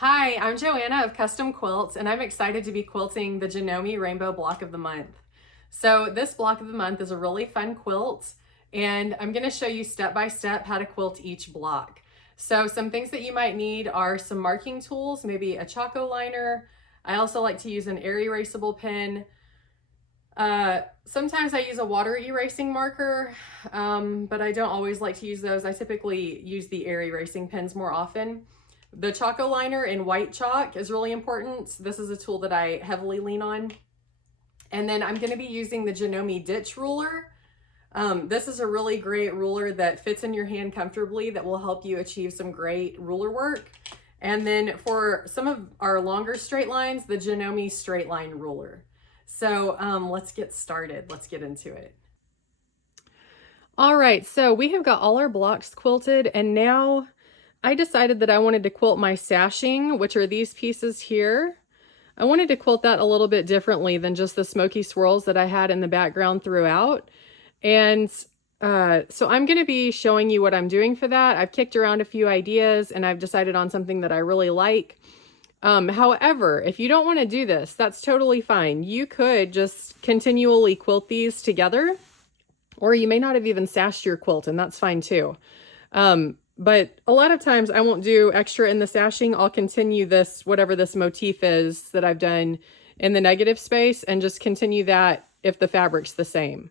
Hi, I'm Joanna of Custom Quilts, and I'm excited to be quilting the Janome Rainbow Block of the Month. So this block of the month is a really fun quilt, and I'm going to show you step by step how to quilt each block. So some things that you might need are some marking tools, maybe a Choco liner. I also like to use an air erasable pen. Sometimes I use a water erasing marker, but I don't always like to use those. I typically use the air erasing pens more often. The Choco liner in white chalk is really important. This is a tool that I heavily lean on. And then I'm going to be using the Janome ditch ruler. This is a really great ruler that fits in your hand comfortably that will help you achieve some great ruler work. And then for some of our longer straight lines, the Janome straight line ruler. So let's get started. Let's get into it. All right, so we have got all our blocks quilted, and now I decided that I wanted to quilt my sashing, which are these pieces here. I wanted to quilt that a little bit differently than just the smoky swirls that I had in the background throughout. And so I'm going to be showing you what I'm doing for that. I've kicked around a few ideas and I've decided on something that I really like. However, if you don't want to do this, that's totally fine. You could just continually quilt these together, or you may not have even sashed your quilt, and that's fine too. But a lot of times I won't do extra in the sashing. I'll continue this, whatever this motif is that I've done in the negative space, and just continue that if the fabric's the same.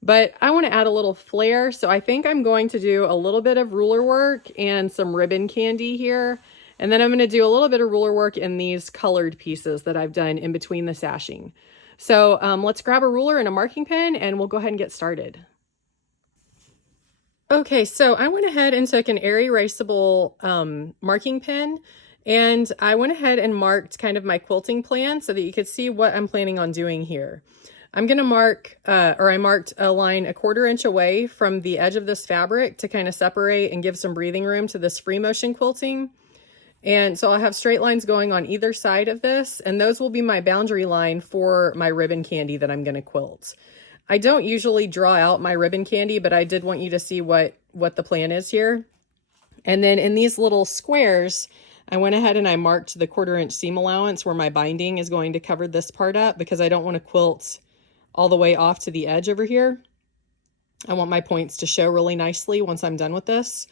But I want to add a little flair, so I think I'm going to do a little bit of ruler work and some ribbon candy here. And then I'm going to do a little bit of ruler work in these colored pieces that I've done in between the sashing. So let's grab a ruler and a marking pen and we'll go ahead and get started. Okay, so I went ahead and took an air erasable marking pen, and I went ahead and marked kind of my quilting plan so that you could see what I'm planning on doing here. I'm going to mark, I marked a line 1/4 inch away from the edge of this fabric to kind of separate and give some breathing room to this free motion quilting. And so I'll have straight lines going on either side of this, and those will be my boundary line for my ribbon candy that I'm going to quilt. I don't usually draw out my ribbon candy, but I did want you to see what the plan is here. And then in these little squares, I went ahead and I marked the 1/4 inch seam allowance where my binding is going to cover this part up, because I don't want to quilt all the way off to the edge over here. I want my points to show really nicely once I'm done with this,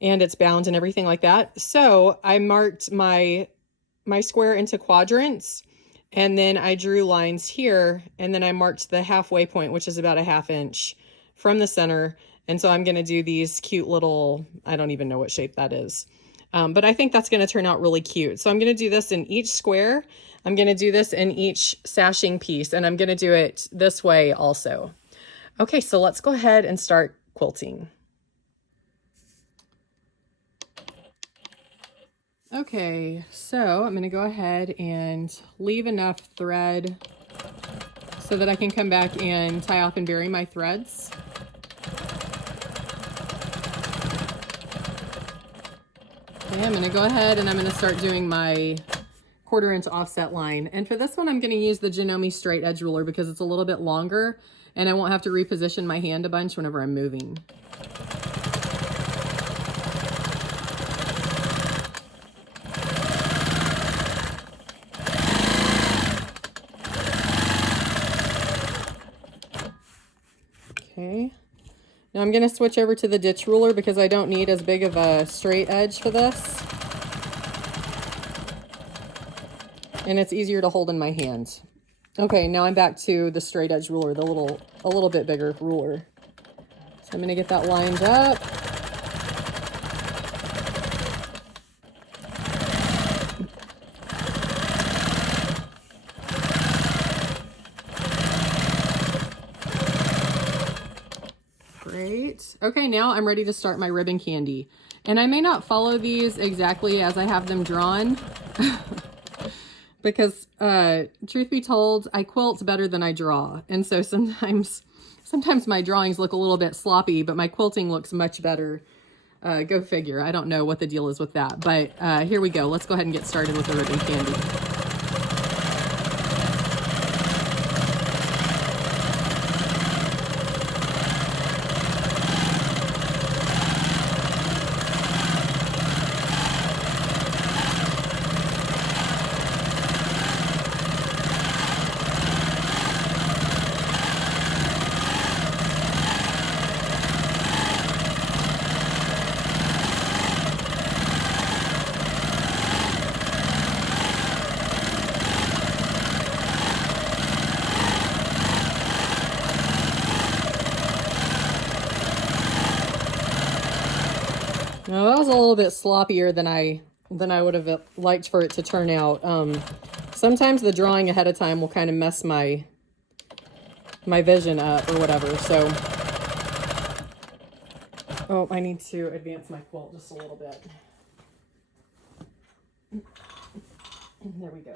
and it's bound and everything like that. So I marked my square into quadrants, and then I drew lines here, and then I marked the halfway point, which is about 1/2 inch from the center. And so I'm going to do these cute little, I don't even know what shape that is. But I think that's going to turn out really cute. So I'm going to do this in each square. I'm going to do this in each sashing piece, and I'm going to do it this way also. Okay, so let's go ahead and start quilting. Okay, so I'm going to go ahead and leave enough thread so that I can come back and tie off and bury my threads. Okay, I'm going to go ahead and I'm going to start doing my 1/4 inch offset line. And for this one, I'm going to use the Janome straight edge ruler because it's a little bit longer and I won't have to reposition my hand a bunch whenever I'm moving. Okay, now I'm going to switch over to the ditch ruler because I don't need as big of a straight edge for this. And it's easier to hold in my hand. Okay, now I'm back to the straight edge ruler, a little bit bigger ruler. So I'm going to get that lined up. Great. Okay, now I'm ready to start my ribbon candy. And I may not follow these exactly as I have them drawn because truth be told, I quilt better than I draw. And so sometimes my drawings look a little bit sloppy, but my quilting looks much better. Go figure. I don't know what the deal is with that, but here we go. Let's go ahead and get started with the ribbon candy. Now that was a little bit sloppier than I would have liked for it to turn out. Sometimes the drawing ahead of time will kind of mess my vision up or whatever. So, oh, I need to advance my quilt just a little bit. There we go.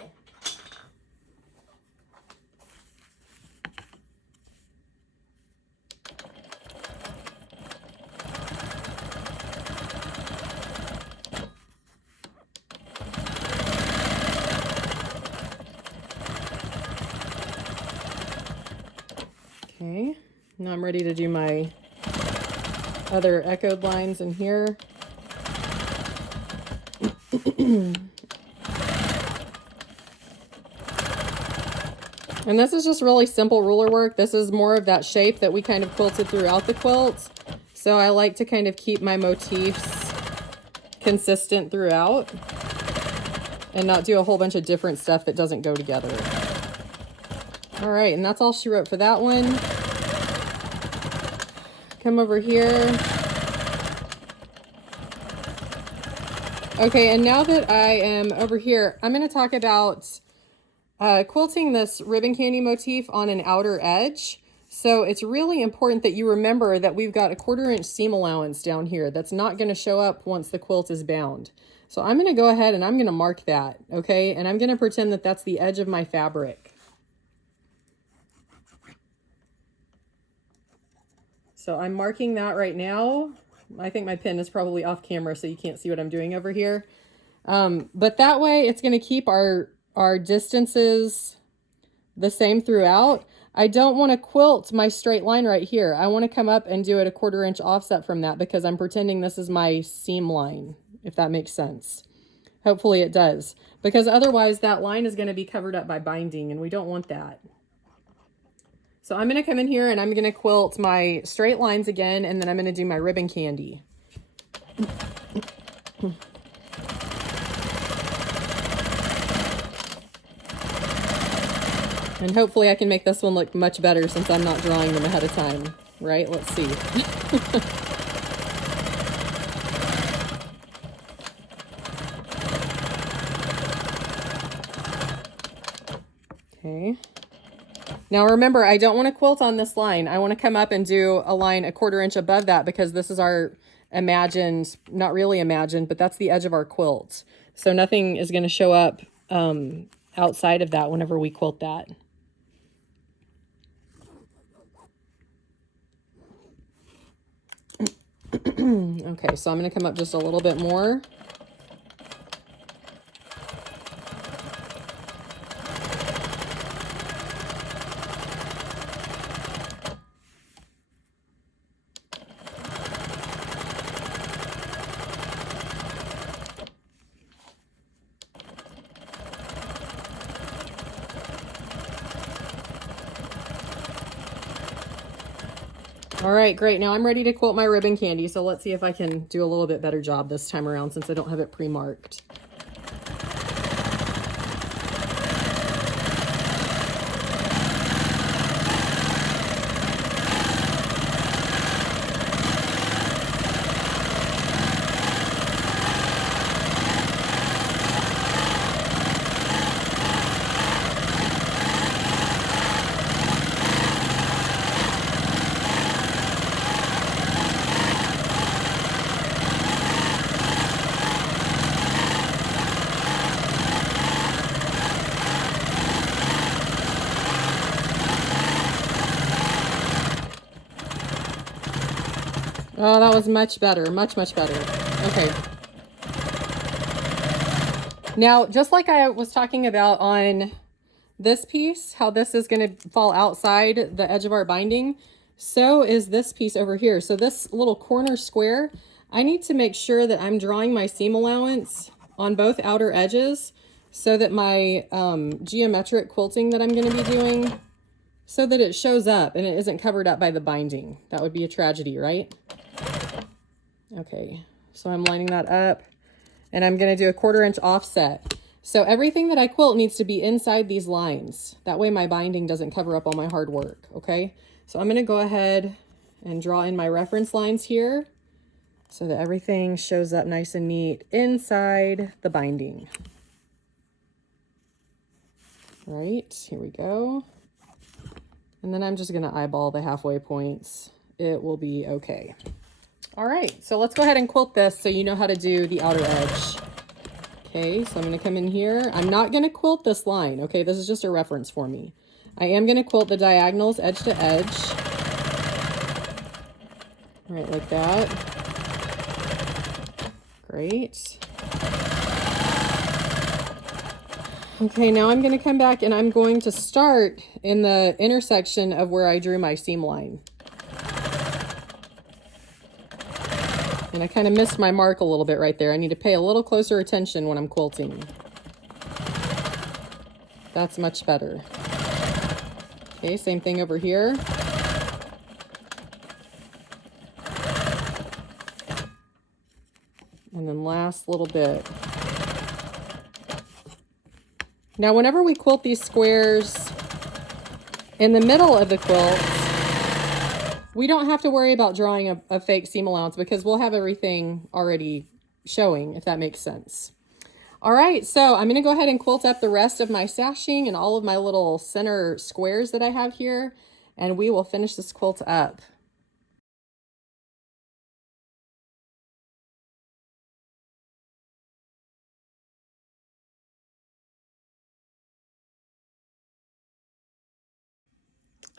Okay, now I'm ready to do my other echoed lines in here. And this is just really simple ruler work. This is more of that shape that we kind of quilted throughout the quilt. So I like to kind of keep my motifs consistent throughout and not do a whole bunch of different stuff that doesn't go together. All right, and that's all she wrote for that one. Come over here. Okay, and now that I am over here, I'm going to talk about quilting this ribbon candy motif on an outer edge. So it's really important that you remember that we've got a 1/4 inch seam allowance down here that's not going to show up once the quilt is bound. So I'm going to go ahead and I'm going to mark that, okay? And I'm going to pretend that that's the edge of my fabric. So I'm marking that right now. I think my pen is probably off camera, so you can't see what I'm doing over here. But that way it's going to keep our distances the same throughout. I don't want to quilt my straight line right here. I want to come up and do it a 1/4 inch offset from that because I'm pretending this is my seam line, if that makes sense. Hopefully it does, because otherwise that line is going to be covered up by binding and we don't want that. So I'm going to come in here and I'm going to quilt my straight lines again, and then I'm going to do my ribbon candy. And hopefully I can make this one look much better since I'm not drawing them ahead of time, right? Let's see. Okay. Now remember, I don't want to quilt on this line. I want to come up and do a line a 1/4 inch above that because this is our imagined, not really imagined, but that's the edge of our quilt. So nothing is going to show up outside of that whenever we quilt that. Okay, so I'm going to come up just a little bit more. All right, great. Now I'm ready to quilt my ribbon candy. So let's see if I can do a little bit better job this time around since I don't have it pre-marked. Oh, that was much better. Much, much better. Okay. Now, just like I was talking about on this piece, how this is going to fall outside the edge of our binding, so is this piece over here. So this little corner square, I need to make sure that I'm drawing my seam allowance on both outer edges so that my geometric quilting that I'm going to be doing, so that it shows up and it isn't covered up by the binding. That would be a tragedy, right? Okay, so I'm lining that up and I'm going to do a 1/4 inch offset. So everything that I quilt needs to be inside these lines. That way my binding doesn't cover up all my hard work, okay? So I'm going to go ahead and draw in my reference lines here so that everything shows up nice and neat inside the binding. Right, here we go. And then I'm just gonna eyeball the halfway points. It will be okay. All right, so let's go ahead and quilt this so you know how to do the outer edge. Okay, so I'm gonna come in here. I'm not gonna quilt this line, okay? This is just a reference for me. I am gonna quilt the diagonals edge to edge. Right, like that. Great. Okay, now I'm gonna come back and I'm going to start in the intersection of where I drew my seam line. And I kind of missed my mark a little bit right there. I need to pay a little closer attention when I'm quilting. That's much better. Okay, same thing over here. And then last little bit. Now, whenever we quilt these squares in the middle of the quilt, we don't have to worry about drawing a fake seam allowance because we'll have everything already showing, if that makes sense. All right, so I'm gonna go ahead and quilt up the rest of my sashing and all of my little center squares that I have here, and we will finish this quilt up.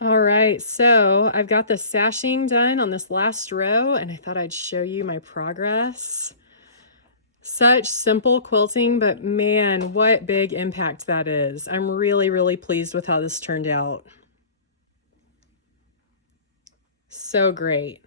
All right, so I've got the sashing done on this last row, and I thought I'd show you my progress. Such simple quilting, but man, what big impact that is. I'm really, really pleased with how this turned out. So great.